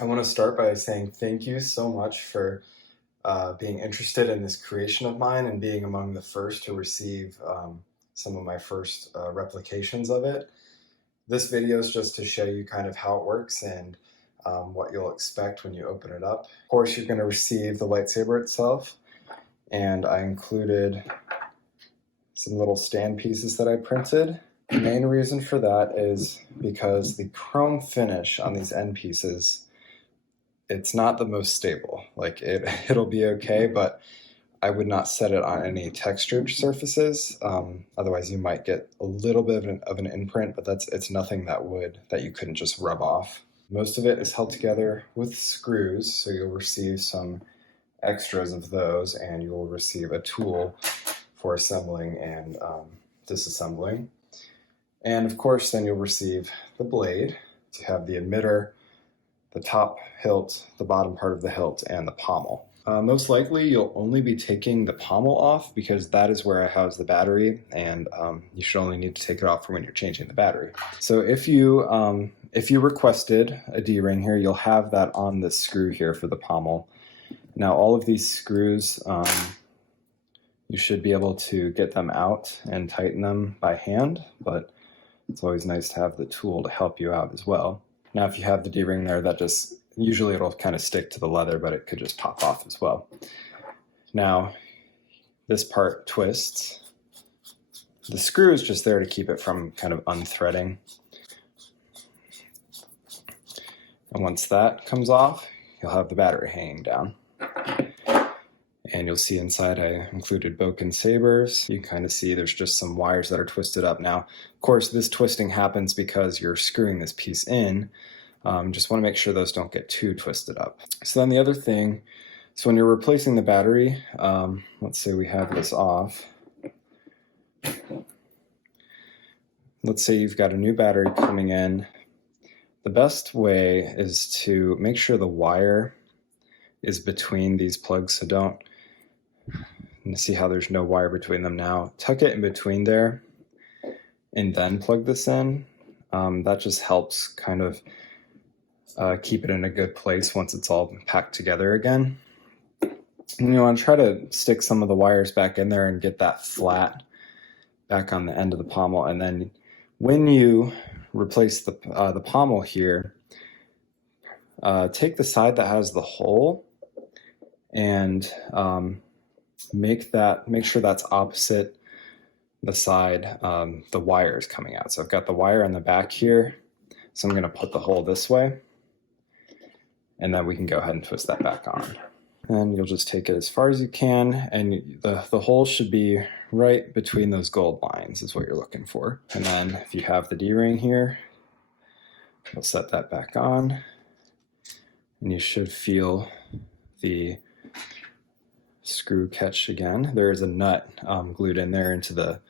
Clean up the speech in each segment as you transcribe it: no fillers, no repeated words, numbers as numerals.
I want to start by saying thank you so much for being interested in this creation of mine and being among the first to receive some of my first replications of it. This video is just to show you kind of how it works and what you'll expect when you open it up. Of course, you're going to receive the lightsaber itself, and I included some little stand pieces that I printed. The main reason for that is because the chrome finish on these end pieces, it's not the most stable. Like it'll be okay, but I would not set it on any textured surfaces. Otherwise, you might get a little bit of an imprint, but it's nothing that you couldn't just rub off. Most of it is held together with screws, so you'll receive some extras of those, and you'll receive a tool for assembling and disassembling. And of course, then you'll receive the blade. You have the emitter, the top hilt, the bottom part of the hilt, and the pommel. Most likely you'll only be taking the pommel off because that is where I house the battery, and you should only need to take it off for when you're changing the battery. So if you requested a D-ring here, you'll have that on this screw here for the pommel. Now all of these screws, you should be able to get them out and tighten them by hand, but it's always nice to have the tool to help you out as well. Now, if you have the D-ring there, that just, usually it'll kind of stick to the leather, but it could just pop off as well. Now, this part twists. The screw is just there to keep it from kind of unthreading. And once that comes off, you'll have the battery hanging down. And you'll see inside I included Boken sabers. You can kind of see there's just some wires that are twisted up. Now, of course, this twisting happens because you're screwing this piece in. Just want to make sure those don't get too twisted up. So then the other thing, so when you're replacing the battery, let's say we have this off. Let's say you've got a new battery coming in. The best way is to make sure the wire is between these plugs, so don't, and see how there's no wire between them now. Tuck it in between there and then plug this in. That just helps kind of keep it in a good place once it's all packed together again. And you want to try to stick some of the wires back in there and get that flat back on the end of the pommel. And then when you replace the pommel here, take the side that has the hole and make sure that's opposite the side the wire is coming out. So I've got the wire on the back here, so I'm going to put the hole this way, and then we can go ahead and twist that back on. And you'll just take it as far as you can, and the hole should be right between those gold lines is what you're looking for. And then if you have the D-ring here, you'll set that back on, and you should feel the screw catch again. There is a nut glued in there into the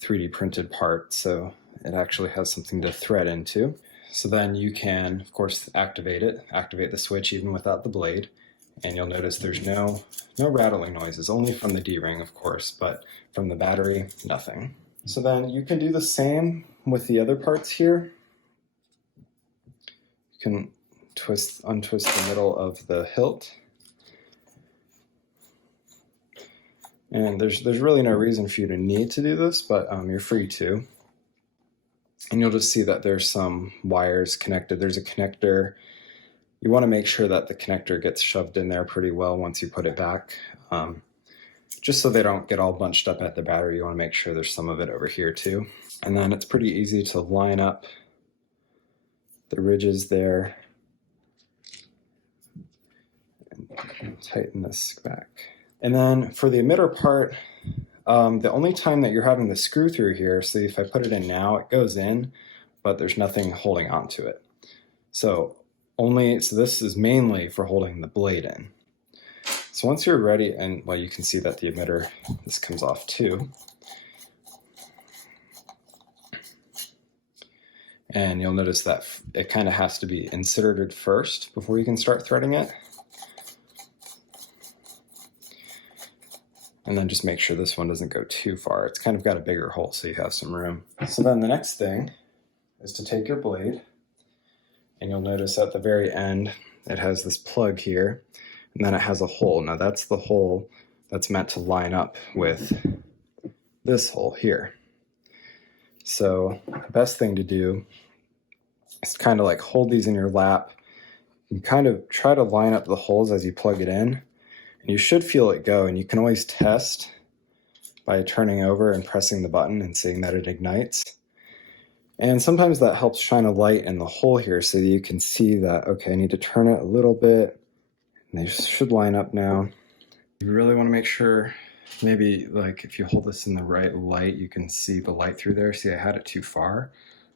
3D printed part, so it actually has something to thread into. So then you can, of course, activate the switch even without the blade, and you'll notice there's no rattling noises, only from the D-ring, of course, but from the battery, nothing. So then you can do the same with the other parts here. You can untwist the middle of the hilt. And there's really no reason for you to need to do this, but you're free to. And you'll just see that there's some wires connected. There's a connector. You want to make sure that the connector gets shoved in there pretty well once you put it back. Just so they don't get all bunched up at the battery, you want to make sure there's some of it over here too. And then it's pretty easy to line up the ridges there and tighten this back. And then for the emitter part, the only time that you're having the screw through here, so if I put it in now, it goes in, but there's nothing holding on to it. So this is mainly for holding the blade in. So once you're ready, and well, you can see that the emitter, this comes off too. And you'll notice that it kind of has to be inserted first before you can start threading it. And then just make sure this one doesn't go too far. It's kind of got a bigger hole so you have some room. So then the next thing is to take your blade And you'll notice at the very end, it has this plug here, and then it has a hole. Now that's the hole that's meant to line up with this hole here. So the best thing to do is kind of like hold these in your lap and kind of try to line up the holes as you plug it in. And you should feel it go, and you can always test by turning over and pressing the button and seeing that it ignites. And sometimes that helps shine a light in the hole here so that you can see that, okay, I need to turn it a little bit, and they should line up now. You really want to make sure, maybe like if you hold this in the right light, you can see the light through there. See, I had it too far,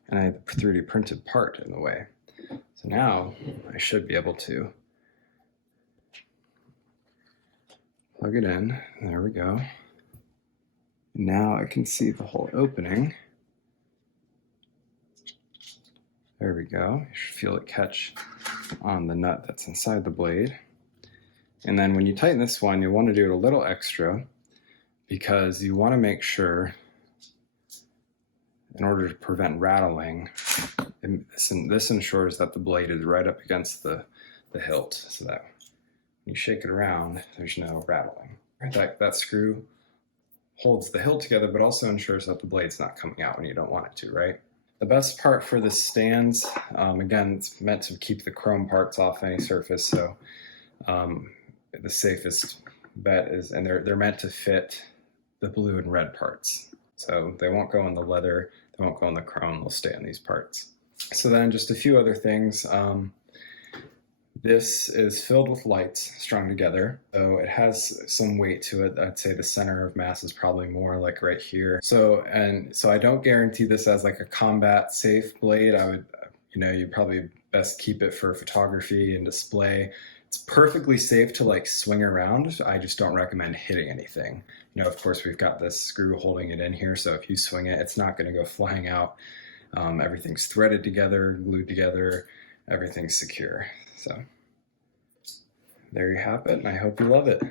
and I had the 3D printed part in the way. So now I should be able to plug it in. There we go. Now I can see the whole opening. There we go. You should feel it catch on the nut that's inside the blade. And then when you tighten this one, you'll want to do it a little extra because you want to make sure, in order to prevent rattling, this ensures that the blade is right up against the hilt, so that when you shake it around, there's no rattling. That screw holds the hilt together, but also ensures that the blade's not coming out when you don't want it to, right? The best part for the stands, again, it's meant to keep the chrome parts off any surface, so the safest bet is, and they're meant to fit the blue and red parts. So they won't go in the leather, they won't go in the chrome, they'll stay on these parts. So then just a few other things. This is filled with lights strung together, so it has some weight to it. I'd say the center of mass is probably more like right here. So I don't guarantee this as like a combat safe blade. I would, you probably best keep it for photography and display. It's perfectly safe to like swing around. I just don't recommend hitting anything. Of course we've got this screw holding it in here, so if you swing it, it's not going to go flying out. Everything's threaded together, glued together, everything's secure. So there you have it, and I hope you love it.